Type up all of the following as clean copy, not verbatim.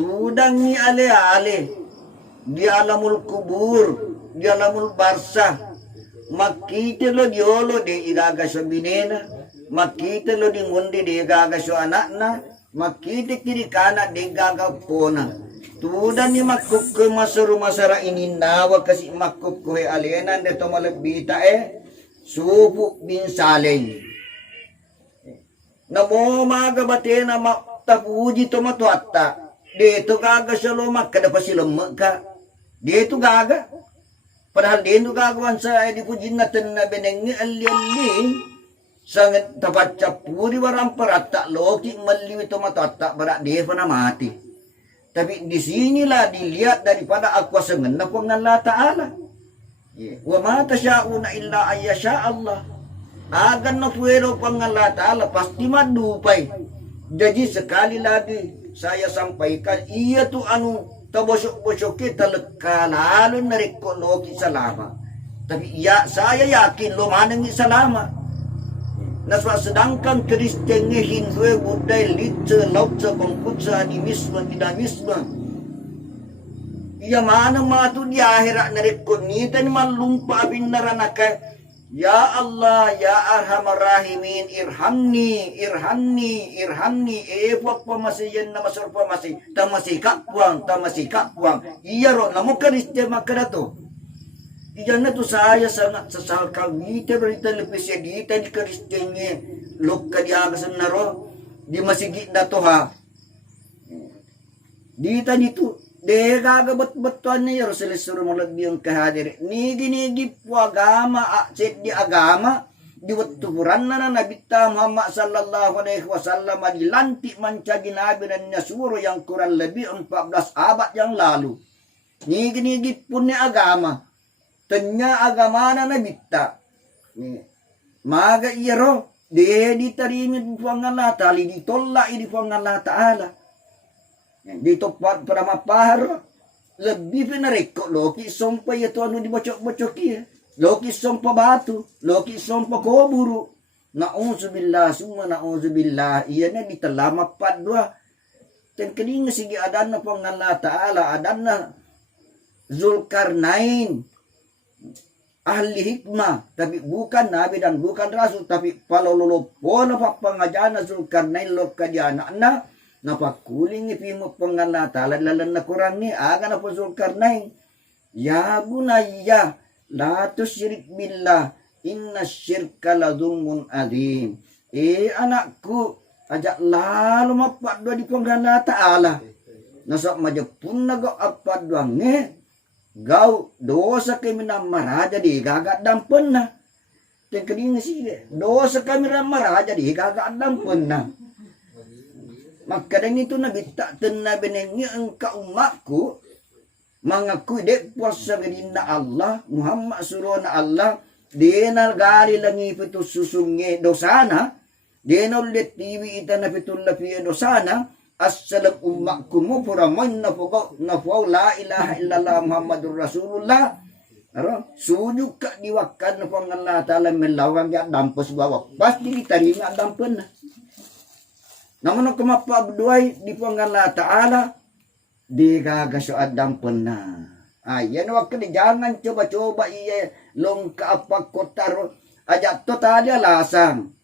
tudang ni ale-ale di alamul kubur, di alamul barsah. Makita lo diolo de igagasyo binena, makita lo di ngundi de igagasyo anak na, makita kiri kana de gagapona. Tudan ni makukko masuru masara ininawa kasi makukko alienan de tomalabita supu bin saleng. Namo magabate na matapuji tomatuata. Dito gaga siya lumak kada pa sila magka. Dito gaga. Padahal dito gagawan sa di pujin natin na benengi aliyali. Sa tapat siya puri warang parata loki maliwi tomatuata para di pa na mati. Tapi di sini lah dilihat daripada aku sengen na po ng Allah Ta'ala. Wa mata sya'una illa ayyasya Allah. Agan na puwero pang Allah Ta'ala pasti madupay. Jadi sekali lagi saya sampaikan iya tu anu tabosok-bosok kita leka lalu narikko loki salama. Tapi ya saya yakin lo manang salama. Naswa sedangkan Kristen Hindu Buddha Litsa Lautsa Kongkutsa animisme dinamisme. Iya mana matu di akhirat narikko nitan malumpa binaranaka. Ya Allah, ya Arhamar Rahimin, irhamni, irhamni, irhamni. Ewa pamasiyan na masar pamasi. Tamasi kakwang. Iya ro, namo Kristen makarato. Iyan na to saya sangat sasal kami. Terita lepesya dita di Kristen niya. Lok ka di agasan na ro. Di masigit na to ha. Dita dito. De gagabat-batuan niya Rasulullah malagbiyang kahadir. Nigi po agama, set di agama, di watuburan na nabita Muhammad sallallahu alaihi wasallam dilantik manca ginabi na niya suro yang kurang lebih 14 abad yang lalu. Nigi po ni agama. Tanya agama na nabita. Maga iyaro, de ditarimid po ang Allah Ta'ala, ditolak ini po ang Allah Ta'ala. Dito para mapahar lebih pinareko loki sompa ito anu dibocok-bocok ya loki sompa batu loki sompa koburu na'udzubillah summa na'udzubillah iya na ditalama padwa ten kening sige adan na pang Allah Ta'ala adan na Zulkarnain ahli hikmah tapi bukan nabi dan bukan rasul tapi palololopo na papangajana Zulkarnain lo kadiana na napakuling ipimo pangala Ta'ala lalan na kurang ni aga na po Zulkarnain ya bunayya la tusyrik billah inna syirka la zulmun adzim anakku ajak lalu mapadwa di pangala Ta'ala nasab majapun nago apadwa nge gau dosa kami na maraja di gagat dampen na tengkering sige dosa kami na maraja di gagat dampen na. Maka dengan itu Nabi tak tenang benengnya engkau umatku mengaku dek puasa gedina Allah Muhammad surona Allah denal gali langi pitu susungnya dosana denal let tiwi itana pitul lapi dosana assalam umatku mu puraman nafau la ilaha illallah Muhammadur Rasulullah aro sujud ka diwakkan na Allah Ta'ala melawang ya dampos bawa pasti diterima dampen. Namun kumapa abduay di Allah Ta'ala di gagasyo adam pena. Ayan wag di jangan coba-coba iya long kaapak kotaro ajat total alasam.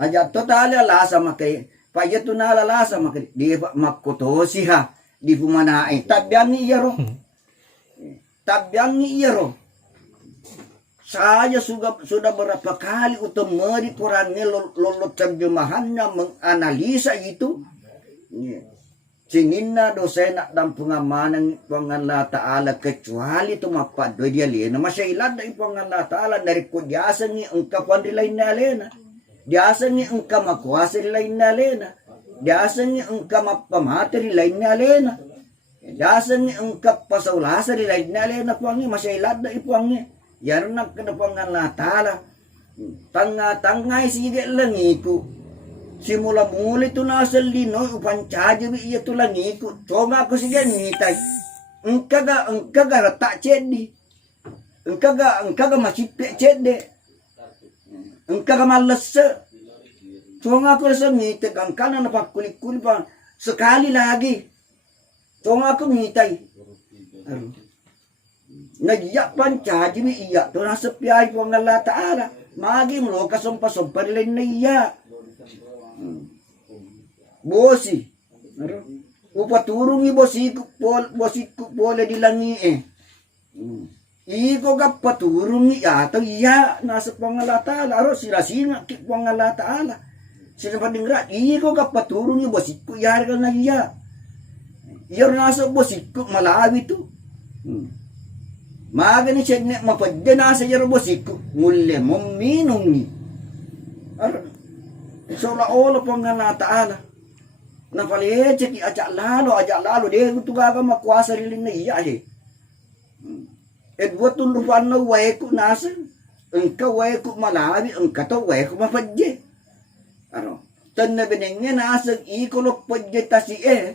Ajat total alasam makay payato na alasam makay di makotosi ha di pumanae tabyang iya ro. Tabyang iya ro. Saya sudah berapa kali utamari Qurannya lolot terjemahannya menganalisa itu. Singinna dosena dan pengamanan Allah Ta'ala kecuali itu mapadoi dia lena. Masyailat dari Allah Ta'ala dari kudiasa ni engkau pandi lain na lena. Diasa ni engkau makuasa lain na lena. Diasa ni engkau mapamateri lain na lena. Diasa ni engkau pasaulasa lain na lena puangi masyailat dari puangi. Yan na kadapangan Allah Ta'ala. Tanga-tangay sige langiku. Simula muli ito nasa lino. Upan chajabi iya ito langiku. Tonga ko sige ngitay. Engkaga rata chedi. Engkaga masipe chedi. Engkaga malasa. Tonga ko sa ngitay. Ang kanan na pakulik-kulik pa. sekali lagi. Tong aku ngitay. Nagya pancaji mi iya to nasa piyay po ng Allah Ta'ala. Magi mo kasumpa-sumpa nila na iya. Bosi. Upaturong i bosiko pole dilangi eh. Iko ka paturong ni ato iya nasa Allah Ta'ala. Aro sila singa kip Allah Ta'ala. Sila padingrat. Iko ka paturong i bosiko yari ka na iya. Iya nasa bosiko malawi to. Magani siya na mapadya nasa yaro bosiko. Ngule mong minong ni. Aro. So laolo po nga Allah Ta'ala. Napaliyecek i ajak lalo. Deh gusto gaga makuasa rin na iya eh. Edward tulupan na way ko nasa. Engka way ko malawi. Engka to way ko mapadya. Ano? Tan na binigyan nasa ikolok padya tasi eh.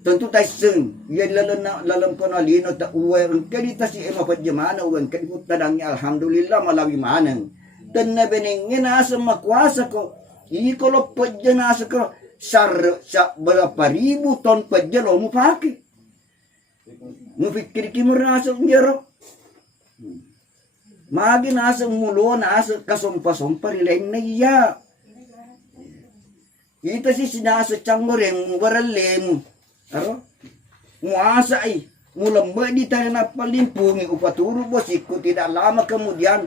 Tentu taiseng, yan lalam ko na lino ta uwe ang kadita si ema padjamana uwan kadiput tadangnya alhamdulillah malawi manang. Dan na beningin nasa makwasa ko, ikolop padja nasa ko, sa berapa ribu ton padja lo mo pake. Mupikir kimur nasa njero. Magi nasa mulo nasa kasumpa-sumpa rileng na iya. Ita si sinasa changgoreng waralemu. Aro? Muasa ay mulamba di tayo na palimpungi upaturo bosiko tidak lama kemudian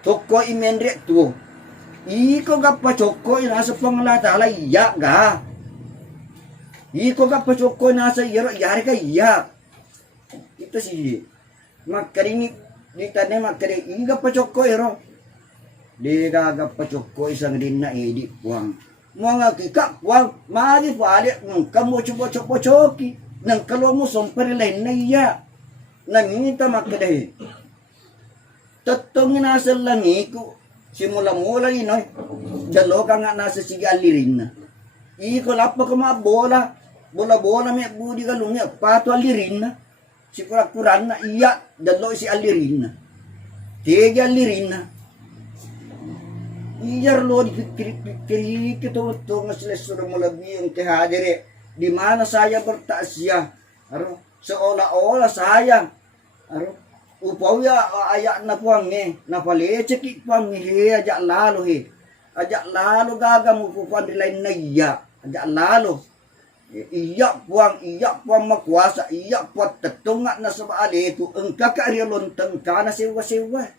toko imendre tu. Iko gapa choko nasa pangalatala iya ga. Iko gapa choko nasa yaro yari ka iya. Ito si makaringi di tayo makaringi iga pa choko yaro. Di gapa choko isang din na edi puang. Mga kikak wang magi pali ng kamu coba-coba ng kalau mo somperilay na iya nangita makadahi tatong nasa langi ko simula-mula inoy dalo ka nga nasa sige alirin na iko lapa ka mga bola may budi ka lungi pato alirin na si kurak-kuran na iya dalo si alirin na sige alirin na iyar lo dipikir kita nga sila sudah mulabi ang kehadiri di mana saya bertasya aro seolah-olah saya aro upaw ya ayak na puangi na palecek puangi ajak lalu gaga mo pupan dilain na iya ajak lalu iya puang makuasa iya puat tetunga na sa baali itu engka kaarialontang ka na sewa-sewa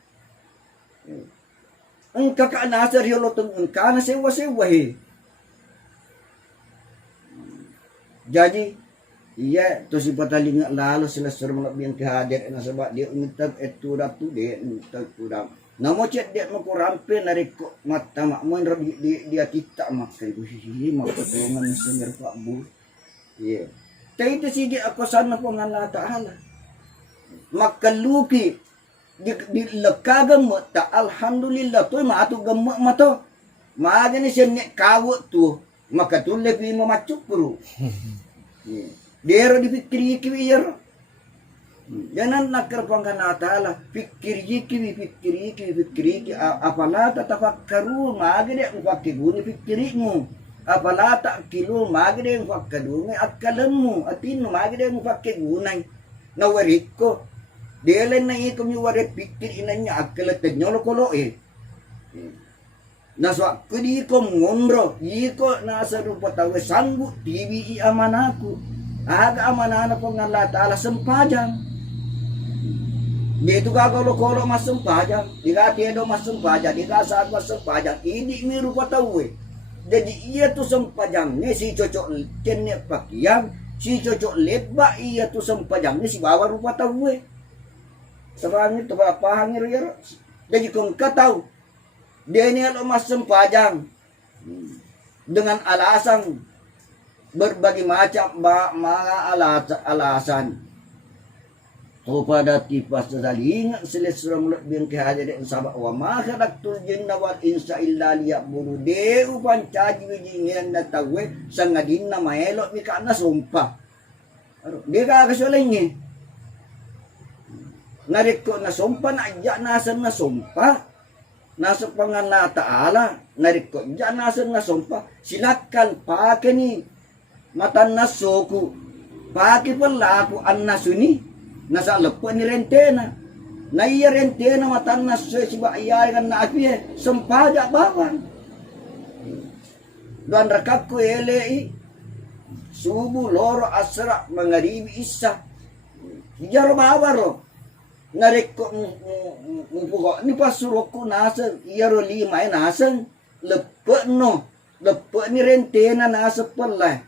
ang kakaanasa riyolotong ang kana sewa-sewa he. Jadi, iya, to si patalinga lalo sila suruh malabiyang kehadir na sabak dia umitag etudap tu dia umitag tudap. Namo chat dia makurampe nariko mata makmun dia kita makai hihi makatulungan senyer Pak Bu. Iya. Tay itu sige ako sana po nga Allah Ta'ala. Makaluki di lekagam ta alhamdulillah tu maatu gamma mato magani senne kawo tu makatulle pi mo macupuru dero dipikiri kiwir jangan nakar pangkana taala pikiri kiwi apala tatafakkaru magade upakke guni pikirimu apala ta kilo magade upakkadungi akkalammu atinu magade upakke gunai nawariko Delen na ikom yung wari pikir inanya akalat na nyolo-kolo eh. Naswa ko di ko ngondro. Iko nasa rupa tawe sanggu TV amanaku. Aga amanana po nga Allah Ta'ala sempajang. Dito ka kolo-kolo mas sempajang. Di ka tiedo mas sempajang. Di ka saat mas sempajang. Ini mi rupa tawe. Jadi iya tu sempajang. Ni si cocok kene pakiyang. Si cocok leba iya tu sempajang. Ni si bawa rupa tawe. Sabang itu pahang iro. Jadi kung kataw, dia ini kalau mas sempajang dengan alasan berbagai macam mga alasan. Kepada tipas saling selesai mulut bin kehadiran sabak wa makadaktul jinna wal insa illa liya'budu de upan caji wijingan na tawe sangadin na maelo mika na sumpah. Dia kakasolengnya. Nariko na sumpa na aja nasa na sumpa nasa pangan Allah Ta'ala nariko janasan nga sompa silakan pakai ni matan na soku pakai pelaku an nasuni nasa lepo ni rentena na iya rentena matan na so siba ayay kan na api sempaja bawan dan rakakku elei subuh loro asra mangaribi isa hijaro bawaro nareko mupuko ni pasuroko nasa iyaro lima nasa lepo ni rentena nasa pala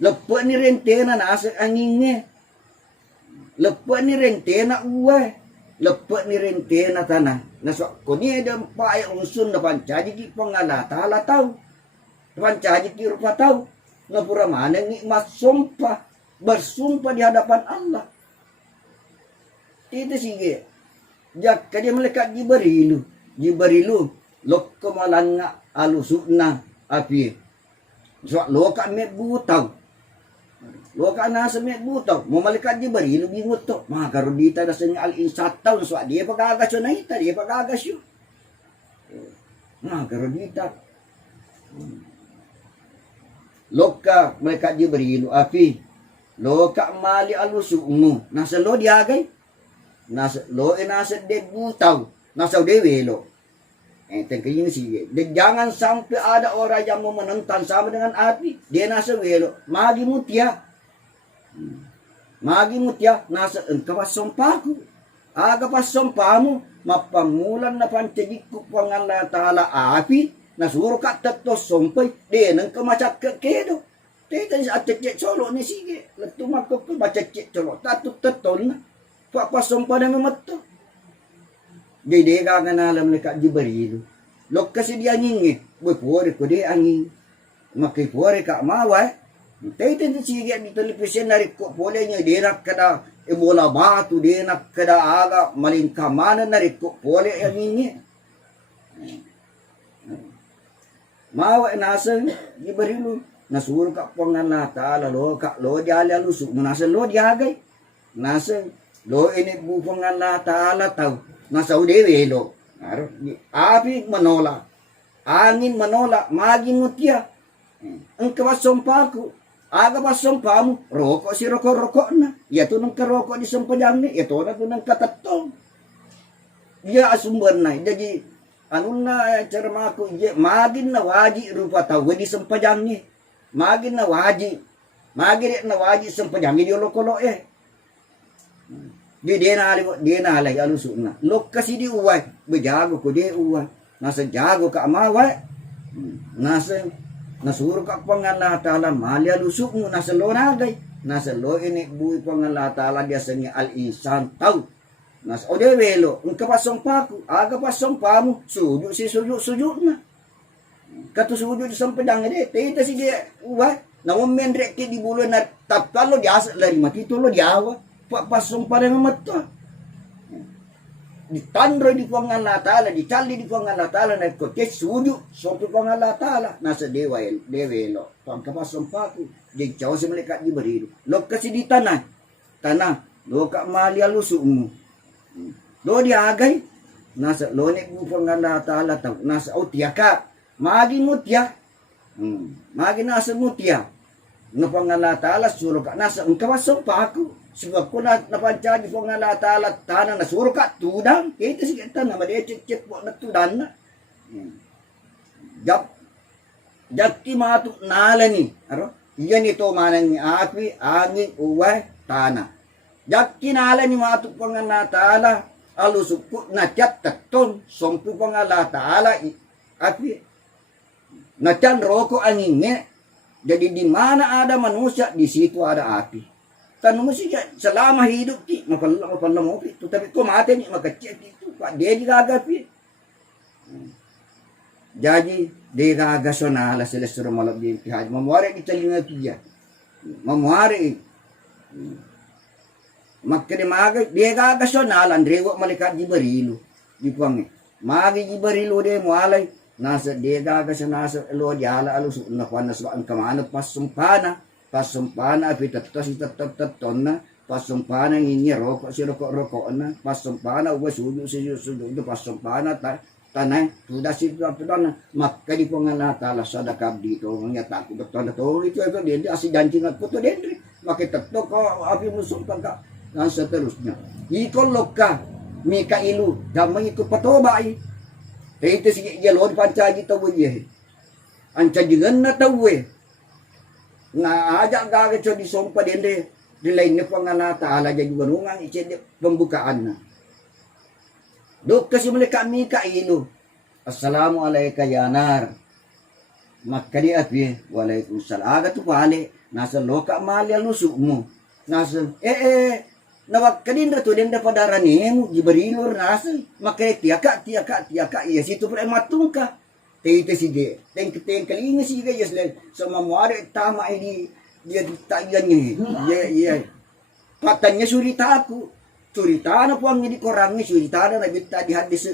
lepo ni rentena nasa anginge lepo ni rentena uwe lepo ni rentena tanah naso kuni ada pae unsun na pancaji ki pangalata tau pancaji ki rupa tau ngapura mana ni sumpah bersumpah di hadapan Allah. Itu sige. Jak dia melekat Jibrilu lok kemalanga alusukna api. So loka met butau. Loka nasa met butau. Mo melekat Jibrilu bingut to. Maka rudita da senya al insatau so dia pagagas na ita, dia pagagas yo. Maka rudita. Loka melekat Jibrilu api. Loka mali alusukmu. Nasa lo diagay. Nasa de butaw nasa dewelo tengkaying sige jangan sampai ada orang yang mau menentang sama dengan api dia nasa welo magi mutia nasa engkau sompaku aga pas sompamu mapamulan na pancegikku pangala taala api nasuro ka tatto sompay dia nang kemacak kekedo teten sa cecek solo ni sige letumakko ko bacecek solo tatut teton na papasompa na mamato. Dede ka nalam na ka Jibrilu. Lok kasi di angin Bupore ko di angin. Makipore ka maway. Tayten sige di television na riko pole niya dinak kada ebola batu dinak kada aga malingkamanan na riko pole angin. Maway nasa Jibrilu. Nasuro ka pangana taala lo ka lo jali alusuk nasa lo diagay. Nasa lo ini bupangan na taala tau nasa udewelo api manola angin manola magin mutia ang kawasompaku aga pasompamu rokok si rokok na yato nang karokok di sampajang ni yato na to nang katatong dia asumber na jadi anun na cermaku magin na waji rupa tau di sampajang ni magin na waji sampajang di lokolo dia na alay alusuk na lok kasi di uway bejago ko di uway nasa jago ka amaway nasa nasuro ka pangalatala mali alusuk mo nasa lo nagay nasa lo ini buhi pangalatala dia sa al insan tau nasa odewelo ang kapasong paku aga pasong pamu suju na katu suju di sampedang de tita sige uway nangumendrek ki di bulo na tapalo di asa lari matitulo di awa pasong pada mamato. Ditandro di pangalatala, dicali di pangalatala na kote suju sopi pangalatala nasa dewelo. Pangkapasong paku, di caw si melekat Jibrilu. Lok kasi di tanah, lo ka mali alusuk mo. Lo diagay, nasa lo nek mo pangalatala tau, nasa utia ka, magi mutia, magi nasa mutia. No pangalatala suro ka nasa engkawasong paku. Sebab ko napancaji po nga latalat tanang nasuro ka tudang kita sige tanang madecek po na tudan na jakti matuk nalani aro iyan ito manang ni api angin uway tanah jakti nalani matuk po nga latala alusuk po na tiyak taton sompu po nga latala api na tiyan roko anginge jadi di mana ada manusia di situ ada api. Tanong mo siya, selama hidup ti, mapala mo ito. Tapi kung mati ni, magkacik ito. Dia di gagapi. Jadi, di gagasonala sila sa rumalab di pihad. Mamuari kita linga piya. Mamuari. Magkadimagay, di gagasonala. Andrewa malikat Jibrilu. Di puwangi. Magi Jibrilu di mualay. Nasa di gagasonala sa ilo di ala alusok na kuwan na suwaan kamanot pasumpana. Pasumpana api taton na pasumpana nginyi rokok si rokok na pasumpana uwa suju itu pasumpana tanay sudah situ na maka di pangala taala sadakab dito ngata ko betul betul itu dia asih janji ngat puto dendri makita to ko api musuh ka dan seterusnya ikolok ka Mikailu damai ko patobai itu si jalon pancaji to buye anca jingan na tawe na aja gaga cho di sompa dende di lain ni pangala taala jadi gunungan icede pembukaan na dok kasi mereka Mikailu assalamualaikum ya nar makadi api waalaikumsalam aga tu pale nasa loka mali alusukmu nasa nawakadin tu denda padaranimu gibarilur nasa makai tiaka ya situ pre matungka te sige ten kalinga sige yesle sama muare tama ini dia tayannya ya katanya surita aku surita na po ang hindi korangnya surita na nabita di hadis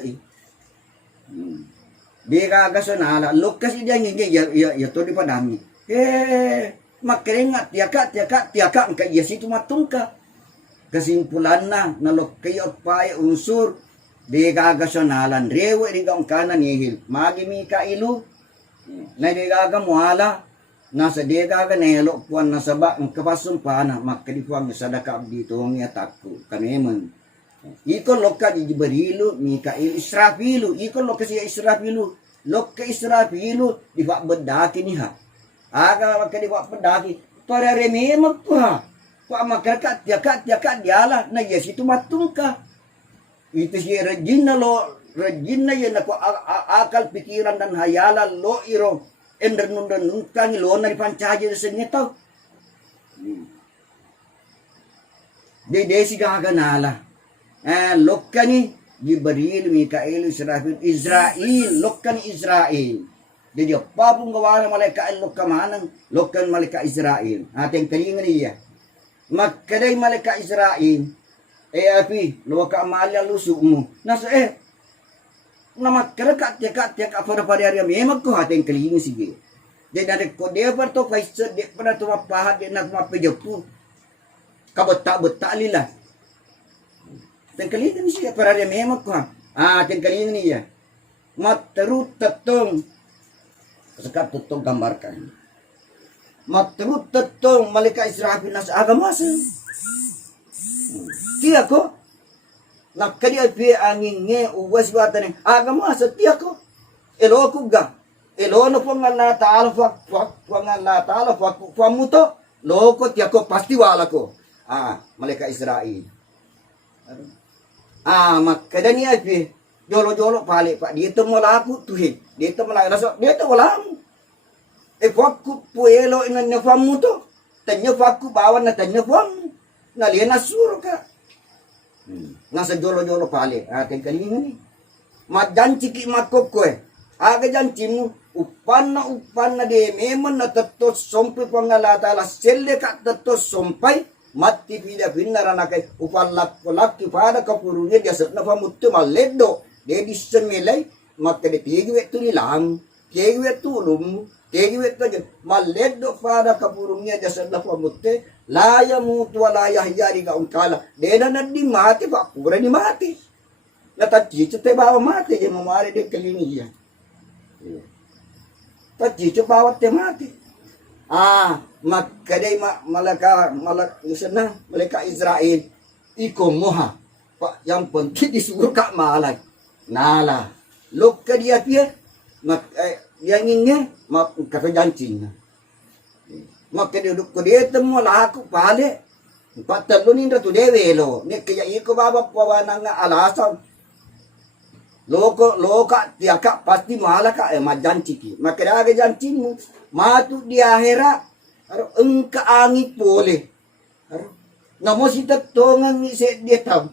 di kagasonala lukas dia ngi ya to di padami makrengat tiaka ang kaya situ matungka kesimpulan na lokayot pa unsur di kagasonalan rewe di kaong kanan nihil magi Mikailu na di kagamuhala nasa di kaganelo puan nasaba ang kapasumpana makadipuang sadaka dito ang yatakko kaneman ikon lokka di Jibrilu Mikail Israfilu ikon lokka siya Israfilu lokka Israfilu di ba bedaki niha aga makadi ba bedaki para rememag ko ha pa makarkat tiakat diala na yes itu matungka itu si Regina yan ako akal pikiran dan hayalan lo iro endernun kang lo na pancaja sa nito de si gaganala lokani Jibril Mikail Israel lokani Israel jadi apa pun gawa malaikat lokkan malaikat Israel ating kalingan niya magkaday malaikat Israel api lo ka malya lusuk mo nasa na magkarakat tiyak apa pada hari memang ko ating kalingan sige de na ko de parto paisa de para tumapahat de na mapijapu kabata lila ating kalingan sige para hari memang ko ating kalingan niya matrut tatong sakat tutong gambarkan matrut tatong malaikat Israel nas agama sa tiya ko nakadi api angin nge uwas batan agama sa tiya ko elo ko ga elo no pong Allah taala fak Allah taala fak pamuto loko tiya ko pasti wala ko malaikat Israel makadani api jolo pale pak dito malaku tuhid dito malaki raso dito wala mo fakku puelo inanya pamuto tanya fakku bawan na tanya fam nalian asuro ka nasa jolo pale ating kalingan ni majanci ki makokwe aga janci mo upan na de memang na tatos sompai pangalata la selle ka tatos sompai mati pila pinarana kay upan lak pada kapurunya dia na pamutto maledo de disemelay makade tigiwe tu nilang tigiwe tulum tigiwe tu maledo pada kapurungnya dia na pamutte laya mutu wala yahyari ka ungkala dena na di mati pa pura di mati natati te bawa mati je mamare de kaliniya tati bawa te mati makadai malaka isana malaka Israel iko moha pa yang penting disuruh ka malay nala lokka dia yang ingin kata janjinya maka duduk ko dito mo laku pale patalunin ra to develo ne kaya iko baba pawana nga alasan loka tiaka pasti malaka majanci ki maka daga janci mo matu di ahera aro engka angit pole aro namo sita tongan ni se detam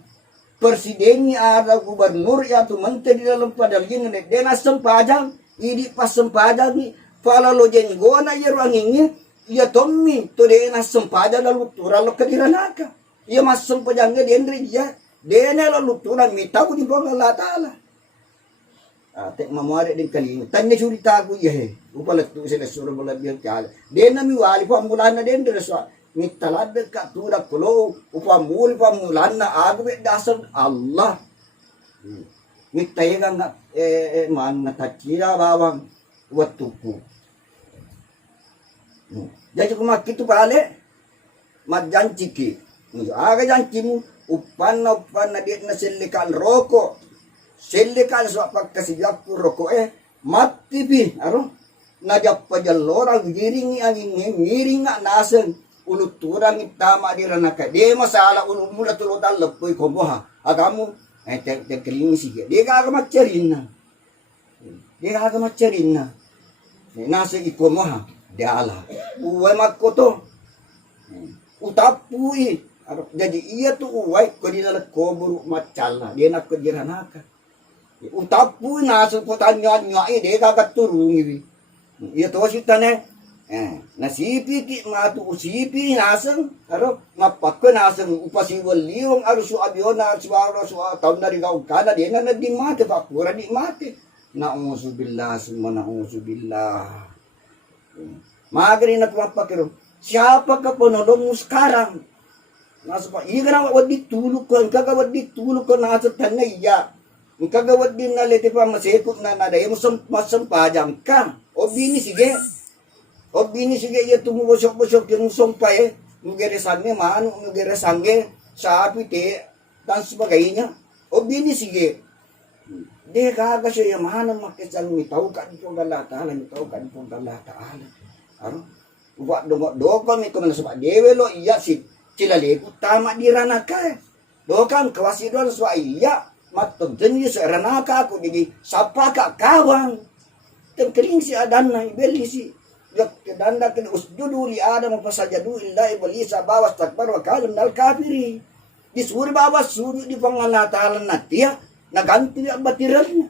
presiden ni ada gubernur ya tu menteri dalam padalin ne dena sempajang idi pas sempajang ni pala lo jenggo na yero angingnya iya tommi to de na sempada lalu tura lo kadiranaka iya mas sempajangnya dendri ya dene lalu tura mitaku di bawah Allah taala tek mamare din kali tanya surita aku ye upalat tu sila sura bola biar kala dena mi wali pamulana dendri so mitalad ka tura kulo upamul pamulana agwe dasar Allah Mitaya nga man natakira bawang watuku. Jadi kumakito bale madjanciki. Aga janci mo upan na di na silikan roko. Silikan sa pagkasijak ko roko matipi aro najap pa jalorang giring nga nasen uluturang itama di ranaka de masala ulumula tulutan lepoy komoha agamu te kering sige de ga macerin na nase ikomoha de ala uwe makoto utapui jadi iya tuh uwe ko di lalat koburu macala dia nak kejiranaka utapu nasa potanya nya de ga turungi iya to sitane nasipi ki matu usipi naseng aro mapakko naseng upasi waliong aru su abiona suara su taun dari kau kana dia na di mate pakura di mate na'udzubillah summa na'udzubillah magari na kumapakiro siapa ka penolong mo sekarang nasa pa iya kana wadi tuluk ko kagawad di tuluk ko nasa tanay iya kagawad din na lete pa masekot na nadayo masampajam ka o bini sige ya tumubosok-bosok yung sumpay mugere sange man mugere sange sapi te dan sebagainya o bini sige de kaga siya mahanam makisal mitaw kan po Allah Ta'ala aro uwa doko mi ko na sa dewe lo iya si cilaleko tama di ranaka dokan kawasidon so iya matong jenyi sa ranaka ko digi sapa ka kawang tengkeling si adan na ibeli si yak kedanda ken usjudu li adam fasajadu illa iblisa bawas takbar wa kalam dal kafiri disuruh bawas sujud di pangalatalan natia naganti ang batiran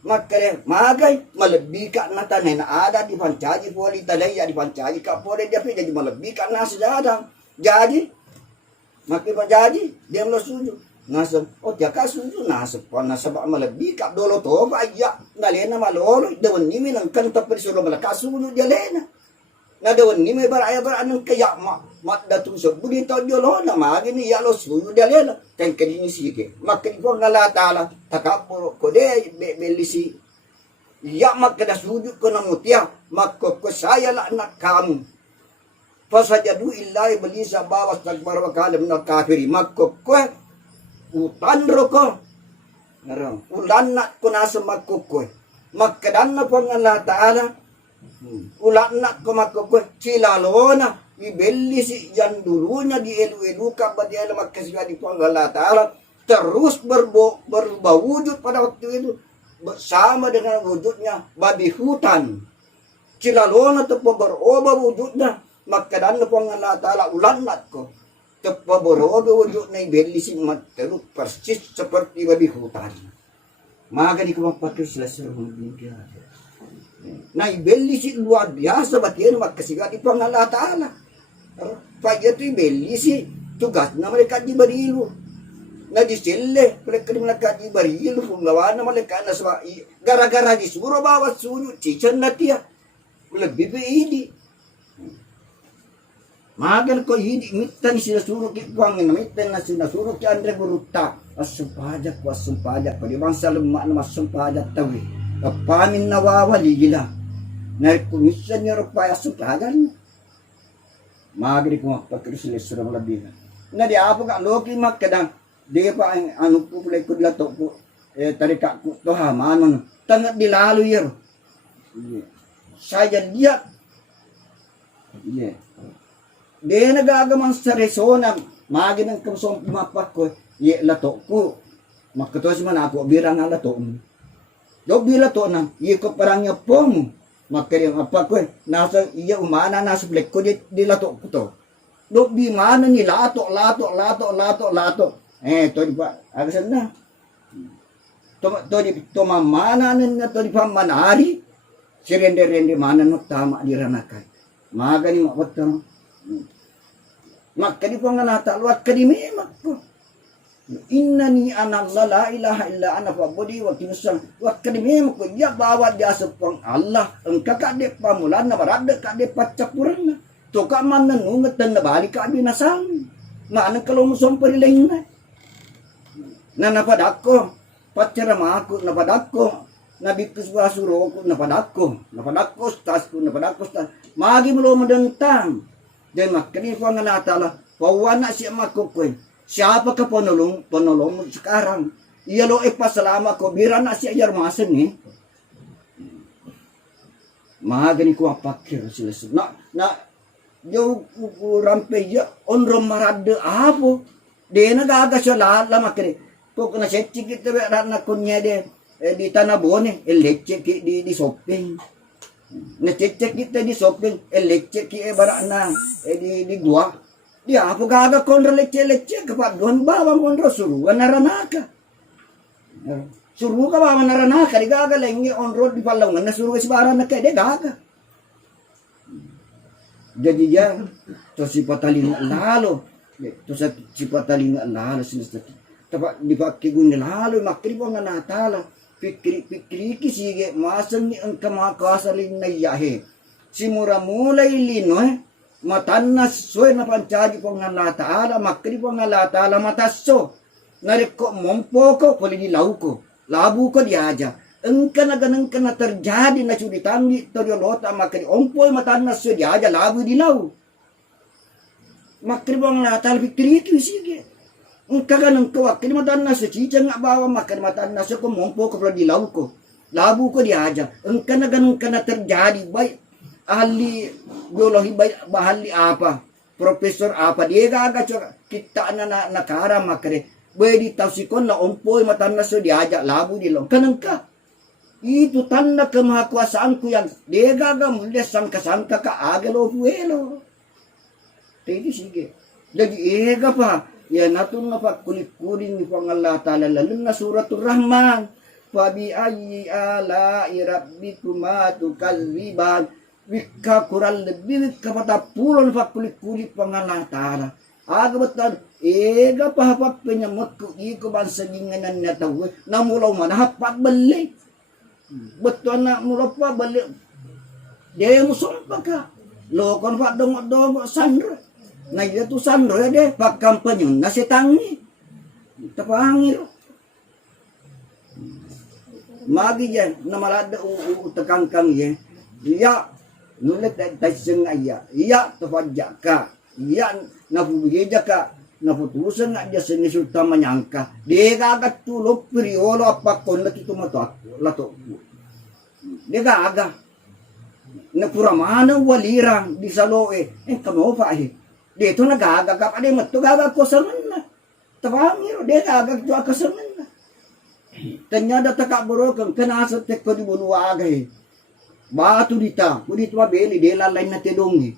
makare magay malabika na tanay na ada di pancaji poli talaya di pancaji ka poli dia jadi malabika na sejadang jadi makipa jadi dia lo sujud nasa jaka sujud nasa pa nasa ba malabika dolo to ba ya nalena malolo dawan nimi nang kanta persolo malakasuno dia lena na dawan nimi baraya anong kaya datung sa budito diolo na magini ya lo sujud dia lena tengkeni sige makini po ngalatala takapuro ko de belisi ya makada sujud ko na mutia makko saya la na kamu fasajadu illa iblisa bawas takbar wa kalam na kafiri makko utan roko narang ulan na ko nasa magkukoy magkadan na po ng Allah Ta'ala ulan na ko magkukoy silalo na ibeli si yan dulunya di elu-elu ka ba di alam magkasiwa di po ng Allah Ta'ala terus berbawujud pada waktu itu bersama dengan wujudnya babi hutan silalo na to po berubah wujudnya magkadan na po ng Allah Ta'ala ulan na ko tepaborodo wujud na ibeli si matero persis seperti babi hutan. Maka di kumapakir selesai menghidupnya. Na ibeli si luar biasa batian makasigat ipang Allah Ta'ala. Pagi itu ibeli si tugas na mereka di barilu. Na disile mereka di barilu punggawa na mereka na sa gara-gara disuruh bawa sunyu cican na tiya. Lebih ini. Magan ko hindi mitan sinasuro ki kwangin mitan na sinasuro ki Andre Buruta asumpajak ko di bang salma na masumpajak tawi kapamin nawawali gila na kumisan niya ro pa asumpajan magri ko makapakir sila sura malabigan na di apo ka loki makadang di pa ang ano po pulay ko lato po tarika ko to ha manon tangat di lalo yer saya dia di nagagamang sa resona magi ng kamsong pumapak ko ye lato ko makatos man ako birang ang lato mo do bilato na ye ko parang ya pom makariang apa ko nasa iya umana nasa plek ko di lato ko to do bi mana ni lato to di pa agasan na to mamana na to di pa manari sirende mana no tama di ranakay magani mawat Makadi po nga natalwat kadimi makko. Innani anallah la ilaha illa ana fa'budi wa kinusang wa kadimi makko ya bawat dia sepang Allah ang kakade pamulan na barada kade patcapuran na. To ka man nanungat na balik ka binasang. Na anang kalungsong parilayin na. Na napadako, patiramaku, napadako, nabikus basuroko, napadako, stas, magi mulo madentang. Dan makanya po nga natala, pawana siya makukwen. Siapa ka penolong mo sekarang. Iyalo pasalama ko, bira na siya yarmasan eh. Magani ko apakir sila. Yo rampe ya onrom marade apo. De nagaga siya lahat la makre. Kung na setchi kita na kunya de di tanabone, leche ki di shopping. Na-check kita di shopping, leche ki bara na di gua. Di apo gaga konra leche kapag doon bawang konra suruan naranaka. Suruh ka ba naranaka, di gaga lengi on road di Palawan na suruh si bara na kaya de gaga. Jadi ya, to si pataling lalo, to sa si pataling lalo sinasta. Tapak dipakai gun lalo makri po nga natala. Pikri kisige masang ni ang kamakasaling na yahe. Simura mulay linoy, matanas soy na pancagi po nga natala, makri po nga natala mataso. Narik ko mompo ko, palidilaw ko, labu ko diaja. Engka na ganang ka na terjadi na suditan di toriolota, makri ompoy matanas soy diaja, labu dilaw. Makri po nga natala, pikri kisige. Engka ganang kawak, kinimatan na sa chicha nga bawa, makinimatan na sa kumompo ko, dilaw ko, labu ko diaja. Engka na ganang ka na terjadi, bay, ahli, biologi, bay, bahali apa, profesor apa, dia gaga kita na nakara makre, bay di tausikon na ompoy, matan na sa diaja, labu dilaw, kanang ka. Itu tanda kemahakuasaan ko yan, dia gaga muli sangka-sangka ka, agalo puelo. Jadi sige, jadi ega pa, ya natun na pa kulit-kulit ni Allah Ta'ala lalun na suratul Rahman. Fabi ayyi ala rabbikuma tukadziban. Wika kural lebih kapatapulon pa kulit-kulit Allah Ta'ala. Aga betul ega pa hapak penyamot ko iko bansa ginganan na tawo na mulaw man hapak balik. Betul na mulaw pa balik. Dia musul pa ka. Lokon pa dong sandro. Na itu sandro ya deh pak kampanye nasi tangi tapangir magi ya namalada utakangkang ya nulit taiseng aya ya tafajaka ya nabujaka naputusan na dia senisul tamanyangka de gagat tulop priolo apakon na kitumato lato de gaga na puramana walirang di saloe kamo pa dito nagagagap ade matto gagag ko sangan na tawangiro de gagag to akasangan na tanya data ka buro kang kanasa tek ko di bunuagay batu dita kudit mabeli de lalay na tidongi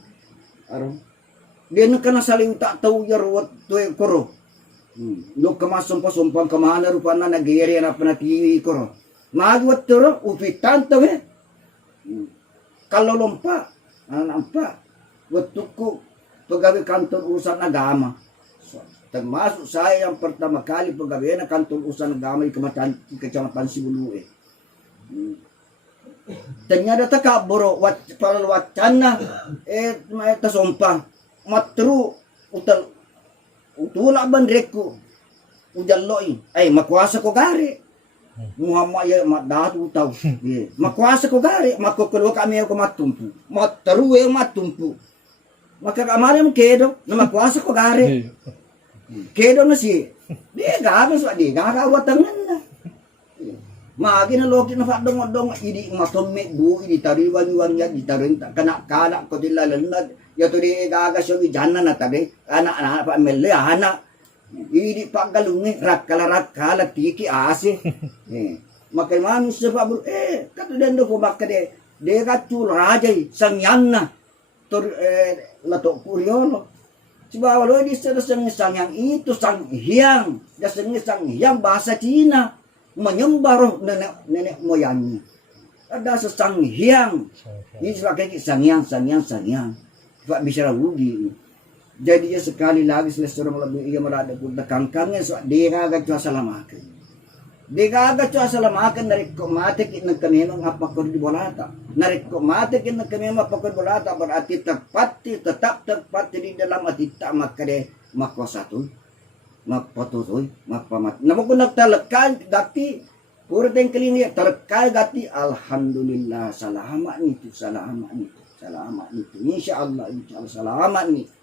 aro de na kana saliw ta taw yarwat to koro lok kamasumpa kamana rupana nagiri na panati koro magwat toro upitan to kalolompa anampa watuku pegawai kantor urusan agama. Termasuk saya yang pertama kali pegawai kantor urusan agama di Kecamatan Sibulue. Ternyata tak boro wacana tasompa matru utula bandreku ujalloi makuasa ko gari Muhammad ya madatu tahu makuasa ko gari makokolo kami ko matumpu matru matumpu maka kamarin kedo nama kuasa ko gare kedo na si dia gagas di gagawatangan na magi na loki na fadong idi matomme bu idi tariwan ya di tarin kana ko dilalan na ya to di gagas yo janna na tabe ana pa melle ana idi paggalungi rakkala tiki ase maka manusia pa katu dendo ko makade de gatu rajai sangyanna lato kuriolo si bawalo di sana sang yang itu sang hyang dasarnya sang hyang bahasa Cina menyembah nenek moyangnya ada sang hyang ini sebagai sang yang tak bisa rugi jadi ya sekali lagi selesai orang lebih ia merada pun kangkangnya dia agak cuaca lamakan Dega cuaca lamakan narik ko matik ng kanino apa ko di bolata. Narik ko matik ng kanino apa ko bolata berarti tetap di dalam atita makade makwasatu. magpatutoy, magpamat. Naman ko nagtalakay, gati, puro tayong kalinya, talakay, gati, alhamdulillah, salamat nito, salamat nito, salamat nito, insyaallah, salamat nito.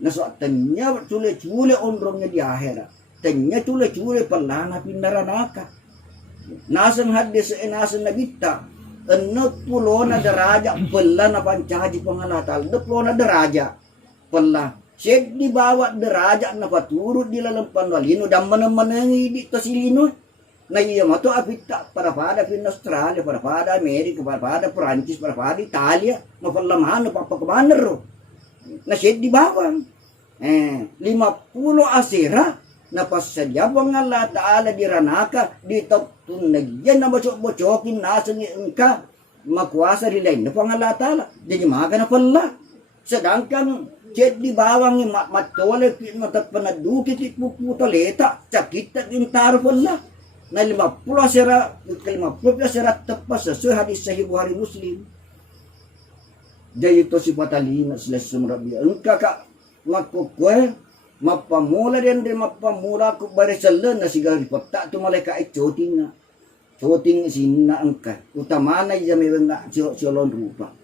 Nasuat tanya, cule-cule ondrongnya di akhirat, tanya cule-cule palana pinaranaka. Nasan hadis, nasan nabita, enot pulo na daraja, pala na pancaji pangalatal, pulo na daraja, pala. Syed dibawa deraja na paturut di lalang panwalino dan menengi di tosilino na iya mato apita para pada pin Australia para pada Amerika para pada Perancis para pada Italia mapalamahan na papakamanero na syed dibawa 50 asira na pasadya ang Allah Ta'ala di ranaka dito tunagyan na bocok-bocokin nasa ni engka makuasa rilay na pang Allah Ta'ala jadi maga na pala sedangkan ced di bawang ni matole matat panadukit ipuputo leta sakit at intaro pala na 50 sira tapas sa hadis sahih Bukhari Muslim dahito si patalina sila sumrabi ang kaka makukwe mapamula din mapamula ko barisalan na sigal ripota tumalay ka choting sinna angka utama na yami na siolon rupa.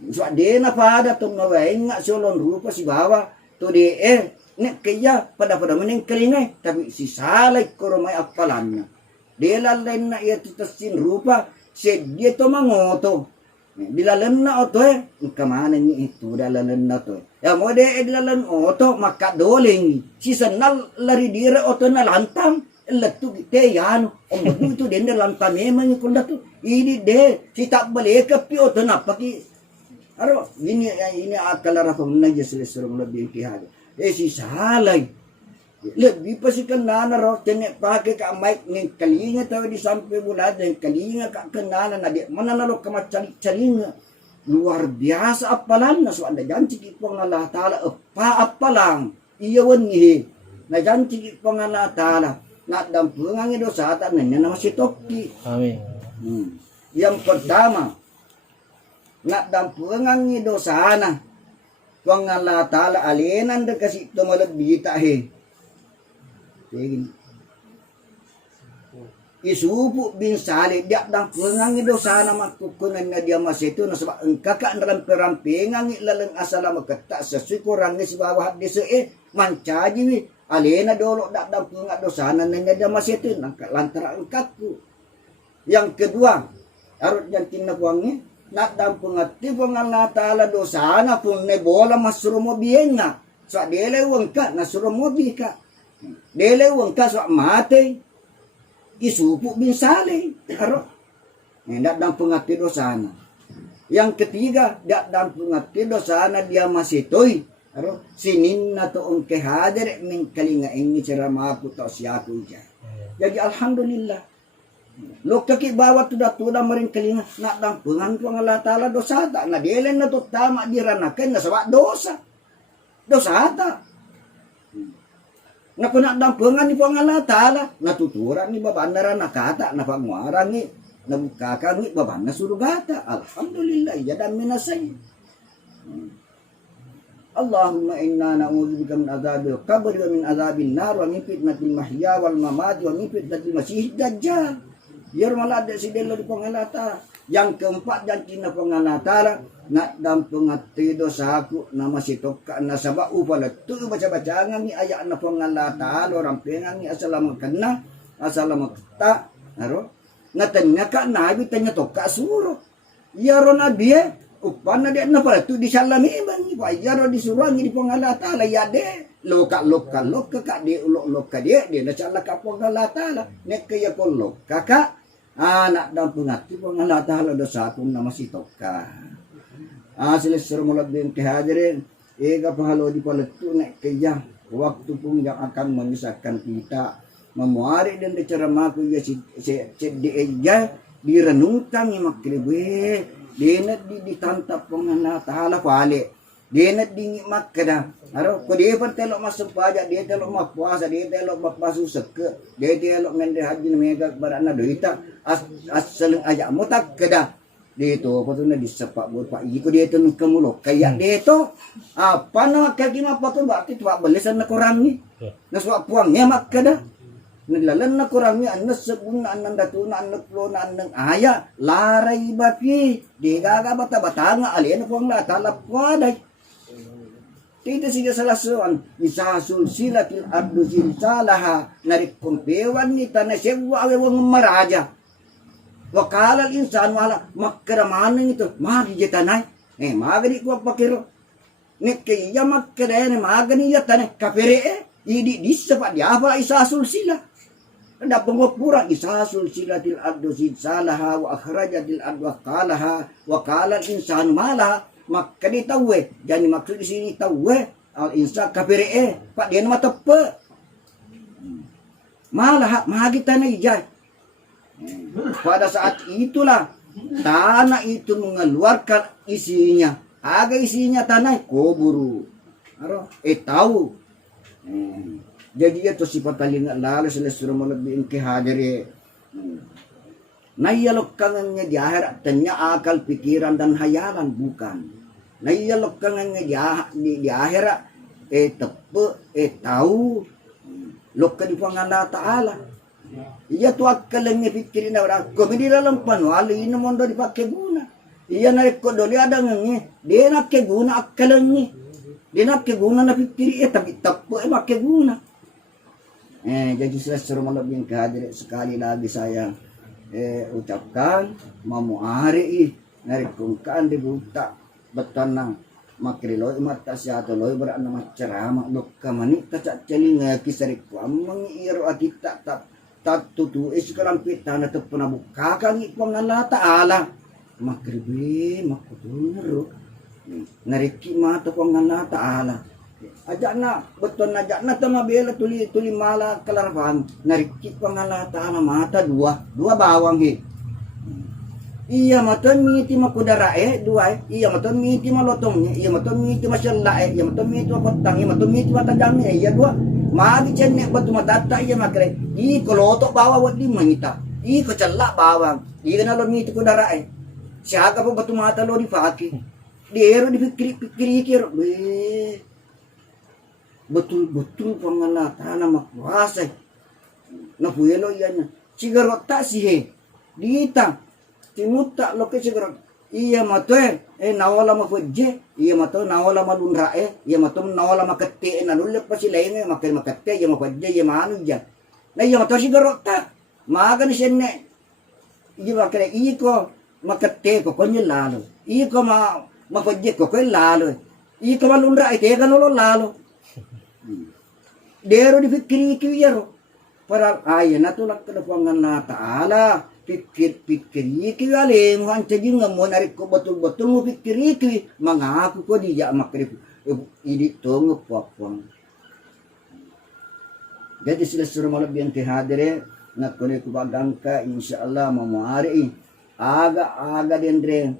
So de na pada tong naway nga solon rupa si bawa to de ne kaya pada maning kalingay tapi si salay ko may apalan na de lalay na iya titasin rupa si dia to mangoto dilalan na oto kamana ni itu dalalan na to ya mo de dilalan oto makadoling si sanal lari dire oto na lantam latu te yan o itu de lantam memang kunda to ini de si tak balik pi oto na paki aro ini akalara ko na Yesus surong lebih kihado si salay lebih pasikan nana ro tene pake ka mic ng kalinga tayo di sampai bulad ng kalinga ka kanana na di mananalo ka macali-calinga luar biasa apalan na so anda janji po ng Allah Ta'ala apalang iyawan nihi na janji po ng Allah Ta'ala na dampungan ito sa atan na naman si Toki Amin. Yang pertama na dampungan ito sana pang Allah Ta'ala alinan da kasi tumalabita isupo bin sali dia dampungan ito sana makukunan nga dia masito na sa engkaka rampe-rampengan ilalang asala magkata sa sukurang si bawah di sa mancaji alena dolo da dampungan ito sana na nga dia masito lantara engkaku. Yang kedua arut yang tinakuangnya nak dampung ati pong Allah Ta'ala dosa na kung nebola masurumobihin nga. So, delewang ka, nasurumobi ka. Delewang ka, so, mate. Isupo binsali. Aro. Nak dampung ati dosa na. Yang ketiga, nak dampung ati dosa na dia masitoy. Aro. Sinin na toong kehadir min kalinga ingi ceramaku to siyaku dyan. Jadi, alhamdulillah. Lok kaki bawat tuda maring kalinga na dampungan ko ang Allah Ta'ala dosa ta na dilen na to tama diranaken na sawa dosa ta na kuna dampungan ni po ang Allah Ta'ala natuturan ni baban na ranakata na pangwarang ni nabukakan ni baban na surugata alhamdulillah yadan minasay Allahumma inna na'udzubika min adzabil qabr wa min adzabil nar wa min fitnatil mahya wal mamat wa min fitnatil masiihid dajjal. Biar malah ada si delo di pengalata. Yang keempat dan kina pengalata nak dampung hati dosaku nama si toka nasaba upala tu baca ni ayat na pengalata orang pengang ni asalamu kena asalamu kata aro natanya ka nabi tanya toka suruh ya ro nabi upana dia na pala tu disalami man pa ya ro disuruh ni pengalata la ya de loka ka de ulok ka dia na sala ka pengalata nek kaya ko loka ka anak dampung hati Allah Ta'ala dosa akong namasitok ka. Sila surmulad din kehadirin. Ega pahalo di paletu nek kaya. Waktu pun yang akan memisahkan kita. Memuari dan diceramaku ya si di eja. Direnungkan yang makribe. Dinat ditantap pong Allah Ta'ala pale. Dinat dingimak kada. Aro ko di pa telok masuk pajak dia telok mapuasa dia telok mapasu seke dia telok ngende haji mega barana doita asal aja mutak kada dito apa tu na disepak buat pak iko dia tu kemulok kayak dia tu apa nak kaki apa tu berarti tu belisan na korang ni Naswa puang nyemak kada. Naglalan na kurangnya anas sabuna anang datuna anak plona anang aya laray bapi di gaga bata batanga alien puang la talap waday. Tidak sila salasuan isasul sila til ardu silsalaha narik kumpewan ni tanah sewa awe wong maraja. Wakala insan wala makkaraman itu magi jetanay. Magani ko pakiro. Nek iya makkadene magani ya tanah kapere idi disapa diapa isasul sila. Anda pengopura isasul silatil ardu silsalaha wa akhrajatil ardu qalaha wa qala al insanu malaha maka ditawe jadi maksud di sini tawe al insa kapere pak dia nama tepe malah magita na ijay pada saat itulah tanah itu mengeluarkan isinya isinya tanah kuburu tahu jadi itu sifat paling lalu selesai lebih ke hadiri nayalokkangannya di akhirat tanya akal pikiran dan hayalan bukan nayalokkangannya di akhirat tepe tahu lokkan Allah Ta'ala iya tu akalnya pikirin orang komedi dalam panuali ini mondo dipakai guna iya naik kodoli ada ngenge dia nak ke guna akalnya dia nak ke guna na pikir tapi tepe make guna. Jadi selesai malam yang kehadir sekali lagi saya ucapkan mamu hari narik kungkaan di buta betanang makriloy mata siato loy berana macerama lokka mani tacak celinga kisarik amang iro akita tak tutu sekarang pitana tepuna bukakan ipang Allah Ta'ala makribi makutunero nariki mata pang Allah Ta'ala ajakna beton ajakna tama bela tuli mala kelarafan narikit pangala ta'ala mata dua bawang iya maton miti makudara dua iya maton miti malotongnya iya maton miti masyalla iya maton miti mapatang iya maton miti matadami iya dua magi cenne batu matata iya makre i koloto bawa wadi mangita i kocalla bawang iya na lo miti kudara siaga po batu mata lo di faki diero dipikiri kiro betul-betul pengalatan makuasa na puelo yan sigarot ta sihe dita tinuta lo ke sigarot iya matoe nawala mafudje iya mato nawala malunra iya mato nawala makette nanulle pa sila yung makette iya mafudje iya maanu dyan na iya mato sigarot ta magan siyenne iya makere iya ko makette ko konyo lalo iya ko mafudje ko konyo lalo iya ko malunra teka nolo lalo dero dipikiri kiyaro para ayan natulak ka na po ang Allah Ta'ala pikiri kiyali mo ang tiyong nga mo narik ko batul-batul mo pikiri mga ako ko diya makrip idito nga po ako jadi sila suruh malabiyang tihadire nakunay ko bagangka insyaallah mamuari aga dendre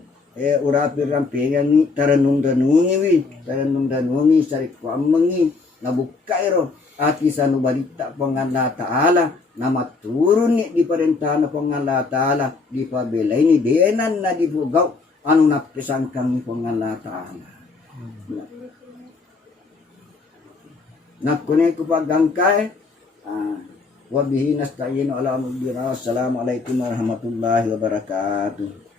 urapir rampengan ni taranung-ranungi sarik ko amangi nabuka iro ati sa nubalita pang Allah Ta'ala na maturun ni di parentana pang Allah Ta'ala di pabelay ni denan na di bugaw ano napisang kami pang Allah Ta'ala nakunay ko pagangkay wabihinas tayo alam bira assalamualaikum warahmatullahi wabarakatuh.